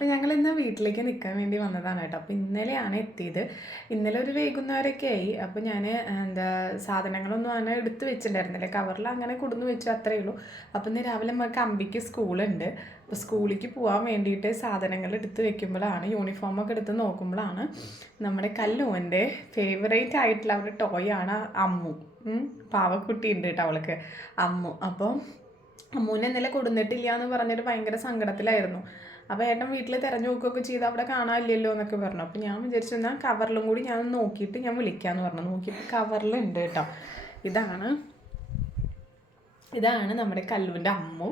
അപ്പോൾ ഞങ്ങൾ ഇന്ന് വീട്ടിലേക്ക് നിൽക്കാൻ വേണ്ടി വന്നതാണ് കേട്ടോ. അപ്പോൾ ഇന്നലെയാണ് എത്തിയത്. ഇന്നലെ ഒരു വൈകുന്നേരമൊക്കെ ആയി. അപ്പോൾ ഞാൻ സാധനങ്ങളൊന്നും അങ്ങനെ എടുത്ത് വെച്ചിട്ടുണ്ടായിരുന്നില്ല, കവറിൽ അങ്ങനെ കൊടുന്ന് വെച്ചു, അത്രയേ ഉള്ളൂ. അപ്പോൾ ഇന്ന് രാവിലെ നമുക്ക് അമ്പിക്ക് സ്കൂളുണ്ട്. അപ്പോൾ സ്കൂളിലേക്ക് പോകാൻ വേണ്ടിയിട്ട് സാധനങ്ങൾ എടുത്ത് വെക്കുമ്പോഴാണ്, യൂണിഫോമൊക്കെ എടുത്ത് നോക്കുമ്പോഴാണ് നമ്മുടെ കല്ലുവിൻ്റെ ഫേവറേറ്റ് ആയിട്ടുള്ള അവരുടെ ടോയാണ് അമ്മു. പാവക്കുട്ടി ഉണ്ട് കേട്ടോ അവൾക്ക്, അമ്മു. അപ്പോൾ അമ്മൂനെ ഇന്നലെ കൊടുന്നിട്ടില്ല എന്ന് പറഞ്ഞിട്ട് ഭയങ്കര സങ്കടത്തിലായിരുന്നു. അപ്പോൾ ഏട്ടൻ വീട്ടിൽ തിരഞ്ഞു നോക്കുകയൊക്കെ ചെയ്ത് അവിടെ കാണാനില്ലല്ലോ എന്നൊക്കെ പറഞ്ഞു. അപ്പോൾ ഞാൻ വിചാരിച്ചു എന്നാൽ കവറിലും കൂടി ഞാൻ നോക്കിയിട്ട് ഞാൻ വിളിക്കാമെന്ന് പറഞ്ഞു. നോക്കിയപ്പോൾ കവറിലുണ്ട് കേട്ടോ. ഇതാണ് നമ്മുടെ കല്ലുവിൻ്റെ അമ്മു.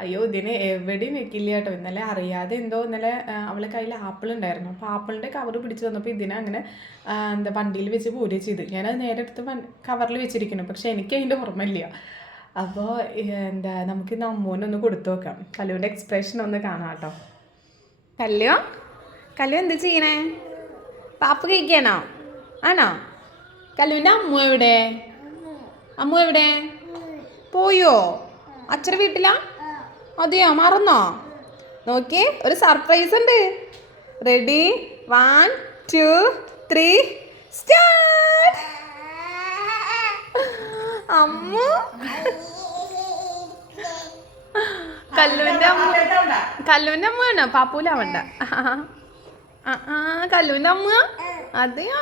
അയ്യോ, ഇതിന് എവിടെയും വെക്കില്ല കേട്ടോ. ഇന്നലെ അറിയാതെ എന്തോ ഇന്നലെ അവളെ കയ്യിൽ ആപ്പിൾ ഉണ്ടായിരുന്നു. അപ്പോൾ ആപ്പിളിൻ്റെ കവർ പിടിച്ച് വന്നപ്പോൾ ഇതിനെ അങ്ങനെ വണ്ടിയിൽ വെച്ച് പോരുക ചെയ്ത്. ഞാനത് നേരെ എടുത്ത് കവറിൽ വെച്ചിരിക്കുന്നു, പക്ഷെ എനിക്ക് അതിൻ്റെ ഓർമ്മയില്ല. അപ്പോൾ നമുക്കിന്ന് അമ്മൂനൊന്ന് കൊടുത്തു നോക്കാം. കല്ലുവിൻ്റെ എക്സ്പ്രഷൻ ഒന്ന് കാണാം കേട്ടോ. കല്ലു എന്ത് ചെയ്യണേ? പാപ്പ് കഴിക്കാനോ? ആണോ? കല്ലുവിൻ്റെ അമ്മു എവിടെ? പോയോ? അച്ഛൻ്റെ വീട്ടിലാ? അതെയോ, മറന്നോ? നോക്കിയേ, ഒരു സർപ്രൈസ് ഉണ്ട്. Ready, 1 2 3 start. അമ്മു, കല്ലുവിൻ്റെ അമ്മ വേണോ? പാപ്പൂലാവണ്ട. കല്ലുവിൻ്റെ അമ്മ. അതെയോ?